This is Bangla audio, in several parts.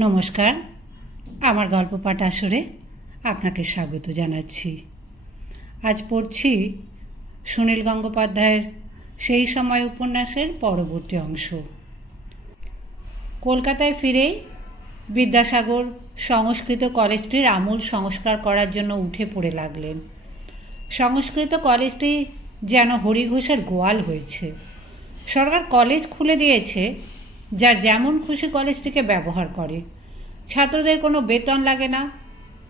নমস্কার, আমার গল্প পাঠ আসরে আপনাকে স্বাগত জানাচ্ছি। আজ পড়ছি সুনীল গঙ্গোপাধ্যায়ের সেই সময় উপন্যাসের পরবর্তী অংশ। কলকাতায় ফিরেই বিদ্যাসাগর সংস্কৃত কলেজটির আমূল সংস্কার করার জন্য উঠে পড়ে লাগলেন। সংস্কৃত কলেজটি যেন হরিঘোষের গোয়াল হয়েছে। সরকার কলেজ খুলে দিয়েছে, যার যেমন খুশি কলেজটিকে ব্যবহার করে। ছাত্রদের কোনো বেতন লাগে না,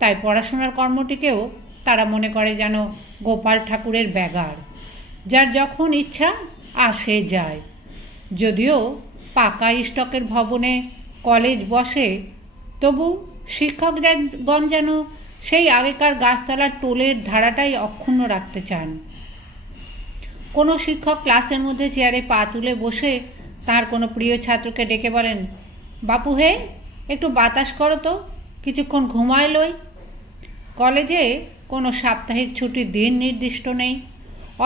তাই পড়াশোনার কর্মটিকেও তারা মনে করে যেন গোপাল ঠাকুরের ব্যাগার, যার যখন ইচ্ছা আসে যায়। যদিও পাকা স্টকের ভবনে কলেজ বসে, তবু শিক্ষকগণ যেন সেই আগেকার গাছতলার টোলের ধারাটাই অক্ষুণ্ণ রাখতে চান। কোনো শিক্ষক ক্লাসের মধ্যে চেয়ারে পা তুলে বসে তার কোনো প্রিয় ছাত্রকে ডেকে বলেন, বাপু হে, একটু বাতাস করো তো, কিছুক্ষণ ঘুমায় লই। কলেজে কোনো সাপ্তাহিক ছুটির দিন নির্দিষ্ট নেই।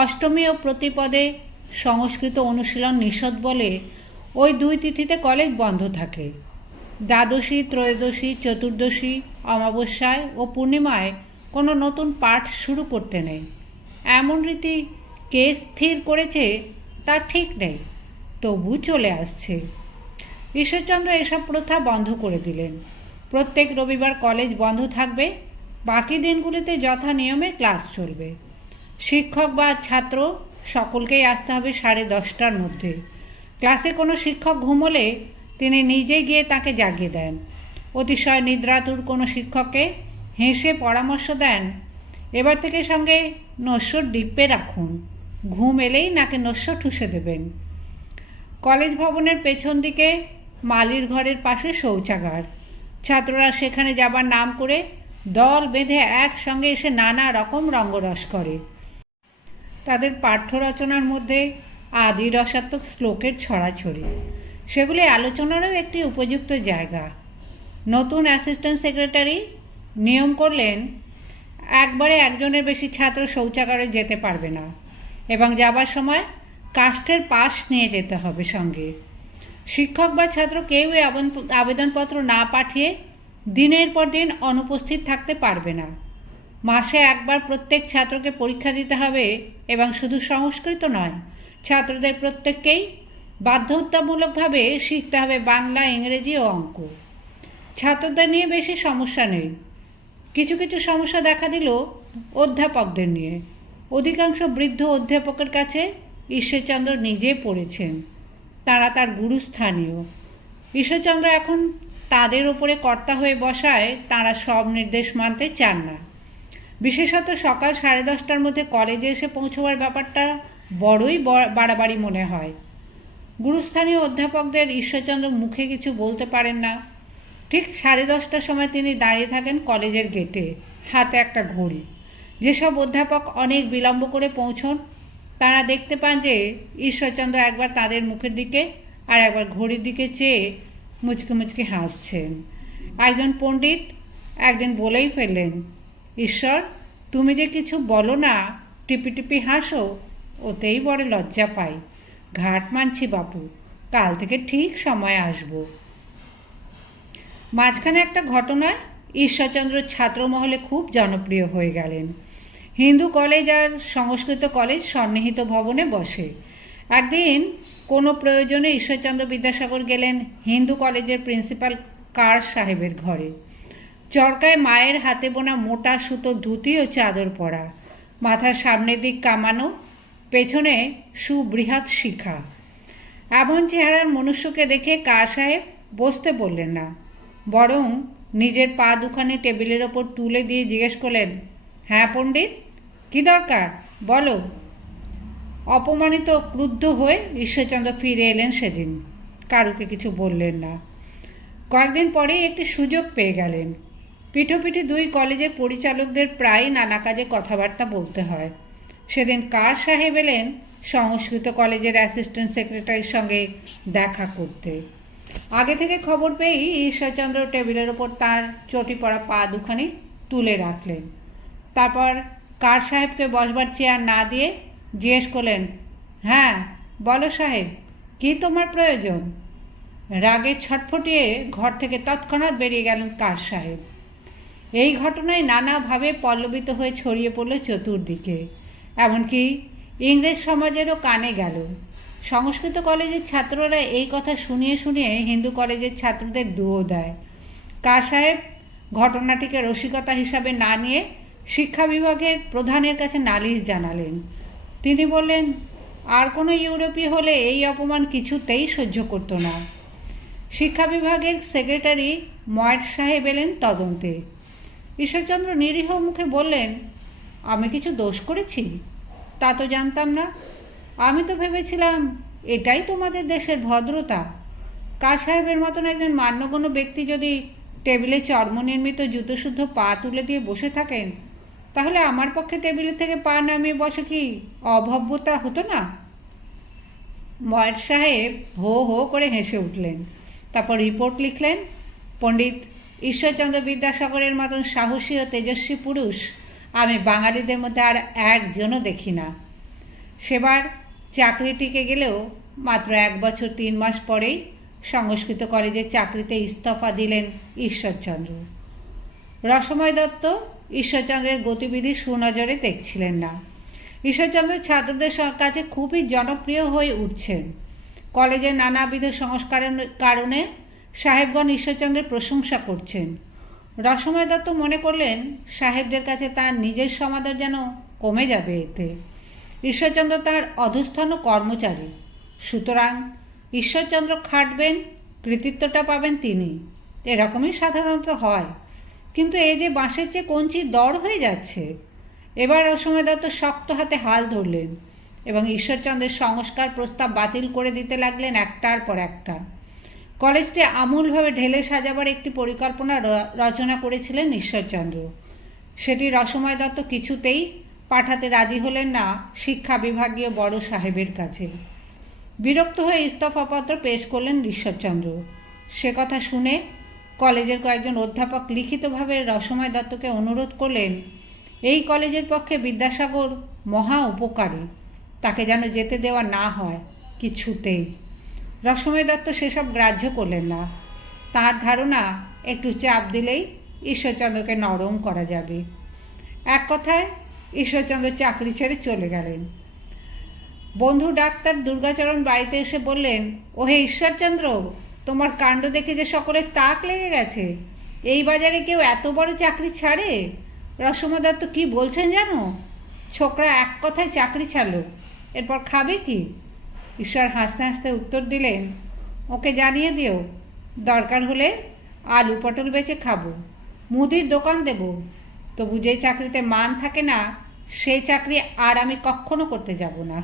অষ্টমী ও প্রতিপদে সংস্কৃত অনুশীলন নিষেধ বলে ওই দুই তিথিতে কলেজ বন্ধ থাকে। দ্বাদশী, ত্রয়োদশী, চতুর্দশী, অমাবস্যায় ও পূর্ণিমায় কোনো নতুন পাঠ শুরু করতে নেই। এমন রীতি কে স্থির করেছে তার ঠিক নেই, তবু চলে আসছে। ঈশ্বরচন্দ্র এসব প্রথা বন্ধ করে দিলেন। প্রত্যেক রবিবার কলেজ বন্ধ থাকবে, বাকি দিনগুলিতে যথা নিয়মে ক্লাস চলবে। শিক্ষক বা ছাত্র সকলকেই আসতে হবে 10:30টার মধ্যে। ক্লাসে কোনো শিক্ষক ঘুমোলে তিনি নিজে গিয়ে তাকে জাগিয়ে দেন। অতিশয় নিদ্রাতুর কোনো শিক্ষককে হেসে পরামর্শ দেন, এবার থেকে সঙ্গে নস্যর ডিপ্পে রাখুন, ঘুম এলেই নাকে নস্য ঠুসে দেবেন। কলেজ ভবনের পেছন দিকে মালির ঘরের পাশে শৌচাগার। ছাত্ররা সেখানে যাবার নাম করে দল বেঁধে একসঙ্গে এসে নানা রকম রঙ্গরস করে। তাদের পাঠ্য রচনার মধ্যে আদি রসাত্মক শ্লোকের ছড়াছড়ি, সেগুলি আলোচনারও একটি উপযুক্ত জায়গা। নতুন অ্যাসিস্ট্যান্ট সেক্রেটারি নিয়ম করলেন, একবারে একজনের বেশি ছাত্র শৌচাগারে যেতে পারবে না এবং যাবার সময় কাষ্ঠের পাশ নিয়ে যেতে হবে সঙ্গে। শিক্ষক বা ছাত্র কেউই আবেদনপত্র না পাঠিয়ে দিনের পর দিন অনুপস্থিত থাকতে পারবে না। মাসে একবার প্রত্যেক ছাত্রকে পরীক্ষা দিতে হবে এবং শুধু সংস্কৃত নয়, ছাত্রদের প্রত্যেককেই বাধ্যতামূলকভাবে শিখতে হবে বাংলা, ইংরেজি ও অঙ্ক। ছাত্রদের নিয়ে বেশি সমস্যা নেই, কিছু কিছু সমস্যা দেখা দিল অধ্যাপকদের নিয়ে। অধিকাংশ বৃদ্ধ অধ্যাপকের কাছে ঈশ্বরচন্দ্র নিজে পড়েছেন, তারা তার গুরুস্থানীয়। ঈশ্বরচন্দ্র এখন তাদের ওপরে কর্তা হয়ে বসায় তারা সব নির্দেশ মানতে চান না। বিশেষত সকাল 10:30টার মধ্যে কলেজে এসে পৌঁছবার ব্যাপারটা বড়ই বাড়াবাড়ি মনে হয়। গুরুস্থানীয় অধ্যাপকদের ঈশ্বরচন্দ্র মুখে কিছু বলতে পারেন না। ঠিক 10:30টার সময় তিনি দাঁড়িয়ে থাকেন কলেজের গেটে, হাতে একটা ঘড়ি। যেসব অধ্যাপক অনেক বিলম্ব করে পৌঁছন, তারা দেখতে পান যে ঈশ্বরচন্দ্র একবার তাদের মুখের দিকে আর একবার ঘড়ির দিকে চেয়ে মুচকে মুচকে হাসছেন। একজন পণ্ডিত একদিন বলেই ফেললেন, ঈশ্বর, তুমি যে কিছু বলো না, টিপি টিপি হাসো, ওতেই বড় লজ্জা পাই। ঘাট মানছি বাপু, কাল থেকে ঠিক সময় আসব। মাঝখানে একটা ঘটনায় ঈশ্বরচন্দ্র ছাত্রমহলে খুব জনপ্রিয় হয়ে গেলেন। হিন্দু কলেজ আর সংস্কৃত কলেজ সন্নিহিত ভবনে বসে। একদিন কোনো প্রয়োজনে ঈশ্বরচন্দ্র বিদ্যাসাগর গেলেন হিন্দু কলেজের প্রিন্সিপাল কার সাহেবের ঘরে। চরকায় মায়ের হাতে বোনা মোটা সুতোর ধুতি ও চাদর পরা, মাথার সামনের দিক কামানো, পেছনে সুবৃহৎ শিখা। এমন চেহারার মনুষ্যকে দেখে কার সাহেব বসতে বললেন না, বরং নিজের পা দুখানি টেবিলের ওপর তুলে দিয়ে জিজ্ঞেস করলেন, হ্যাঁ পণ্ডিত, কী দরকার বলো। অপমানিত ক্রুদ্ধ হয়ে ঈশ্বরচন্দ্র ফিরে এলেন সেদিন, কারুকে কিছু বললেন না। কয়েকদিন পরেই একটি সুযোগ পেয়ে গেলেন। পিঠোপিঠি দুই কলেজের পরিচালকদের প্রায় নানা কাজে কথাবার্তা বলতে হয়। সেদিন কার সাহেব এলেন সংস্কৃত কলেজের অ্যাসিস্ট্যান্ট সেক্রেটারির সঙ্গে দেখা করতে। আগে থেকে খবর পেয়েই ঈশ্বরচন্দ্র টেবিলের ওপর তার চটি পড়া পা দুখানি তুলে রাখলেন। তারপর কার সাহেবকে বসবার চেয়ার না দিয়ে জিজ্ঞেস করলেন, হ্যাঁ বলো সাহেব, কী তোমার প্রয়োজন। রাগে ছটফটিয়ে ঘর থেকে তৎক্ষণাৎ বেরিয়ে গেলেন কার সাহেব। এই ঘটনায় নানাভাবে পল্লবিত হয়ে ছড়িয়ে পড়ল চতুর্দিকে, এমনকি ইংরেজ সমাজেরও কানে গেল। সংস্কৃত কলেজের ছাত্ররা এই কথা শুনিয়ে শুনিয়ে হিন্দু কলেজের ছাত্রদের দুয়ো দেয়। কার সাহেব ঘটনাটিকে রসিকতা হিসাবে না নিয়ে শিক্ষা বিভাগের প্রধানের কাছে নালিশ জানালেন। তিনি বললেন, আর কোনো ইউরোপীয় হলে এই অপমান কিছুতেই সহ্য করত না। শিক্ষা বিভাগের সেক্রেটারি ময়েট সাহেব এলেন তদন্তে। ঈশ্বরচন্দ্র নিরীহ মুখে বললেন, আমি কিছু দোষ করেছি? তা তো জানতাম না। আমি তো ভেবেছিলাম এটাই তোমাদের দেশের ভদ্রতা। কার সাহেবের মতন একজন মান্যগণ্য ব্যক্তি যদি টেবিলে চর্মনির্মিত জুতোশুদ্ধ পা তুলে দিয়ে বসে থাকেন, তাহলে আমার পক্ষে টেবিলের থেকে পা নামিয়ে বসে কি অভব্যতা হতো না? ময়েট সাহেব হো হো করে হেসে উঠলেন। তারপর রিপোর্ট লিখলেন, পণ্ডিত ঈশ্বরচন্দ্র বিদ্যাসাগরের মতন সাহসী ও তেজস্বী পুরুষ আমি বাঙালিদের মধ্যে আর একজনও দেখি না। সেবার চাকরি টিকে গেলেও মাত্র 1 বছর 3 মাস পরেই সংস্কৃত কলেজের চাকরিতে ইস্তফা দিলেন ঈশ্বরচন্দ্র। রসময় দত্ত ঈশ্বরচন্দ্রের গতিবিধি সুনজরে দেখছিলেন না। ঈশ্বরচন্দ্র ছাত্রদের কাছে খুবই জনপ্রিয় হয়ে উঠছেন। কলেজের নানাবিধ সংস্কারের কারণে সাহেবগণ ঈশ্বরচন্দ্রের প্রশংসা করছেন। রসময় দত্ত মনে করলেন সাহেবদের কাছে তার নিজের সমাদর যেন কমে যাবে এতে। ঈশ্বরচন্দ্র তাঁর অধস্তন কর্মচারী, সুতরাং ঈশ্বরচন্দ্র খাটবেন, কৃতিত্বটা পাবেন তিনি, এরকমই সাধারণত হয়। কিন্তু এই যে বাঁশের চেয়ে কঞ্চির দর হয়ে যাচ্ছে। এবার রসময় দত্ত শক্ত হাতে হাল ধরলেন এবং ঈশ্বরচন্দ্রের সংস্কার প্রস্তাব বাতিল করে দিতে লাগলেন একটার পর একটা। কলেজটি আমূলভাবে ঢেলে সাজাবার একটি পরিকল্পনা রচনা করেছিলেন ঈশ্বরচন্দ্র। সেটি রসময় দত্ত কিছুতেই পাঠাতে রাজি হলেন না শিক্ষা বিভাগীয় বড় সাহেবের কাছে। বিরক্ত হয়ে ইস্তফাপত্র পেশ করলেন ঈশ্বরচন্দ্র। সে কথা শুনে কলেজের কয়েকজন অধ্যাপক লিখিতভাবে রসময় দত্তকে অনুরোধ করলেন, এই কলেজের পক্ষে বিদ্যাসাগর মহা উপকারী, তাকে যেন যেতে দেওয়া না হয় কিছুতেই। রসময় দত্ত সেসব গ্রাহ্য করলেন না। তার ধারণা একটু চাপ দিলেই ঈশ্বরচন্দ্রকে নরম করা যাবে। এক কথায় ঈশ্বরচন্দ্র চাকরি ছেড়ে চলে গেলেন। বন্ধু ডাক্তার দুর্গাচরণ বাড়িতে এসে বললেন, ওহে ঈশ্বরচন্দ্র, তোমার কাণ্ড দেখে যে সকলের তাক লেগে গেছে। এই বাজারে কেউ এত বড় চাকরি ছাড়ে? রসময় দত্ত কী বলছেন জানো? ছোকরা এক কথায় চাকরি ছাড়লো, এরপর খাবে কি? ঈশ্বর হাসতে হাসতে উত্তর দিলেন, ওকে জানিয়ে দিও, দরকার হলে আলু পটল বেচে খাবো, মুদির দোকান দেব, তবু যে চাকরিতে মান থাকে না সেই চাকরি আর আমি কখনো করতে যাব না।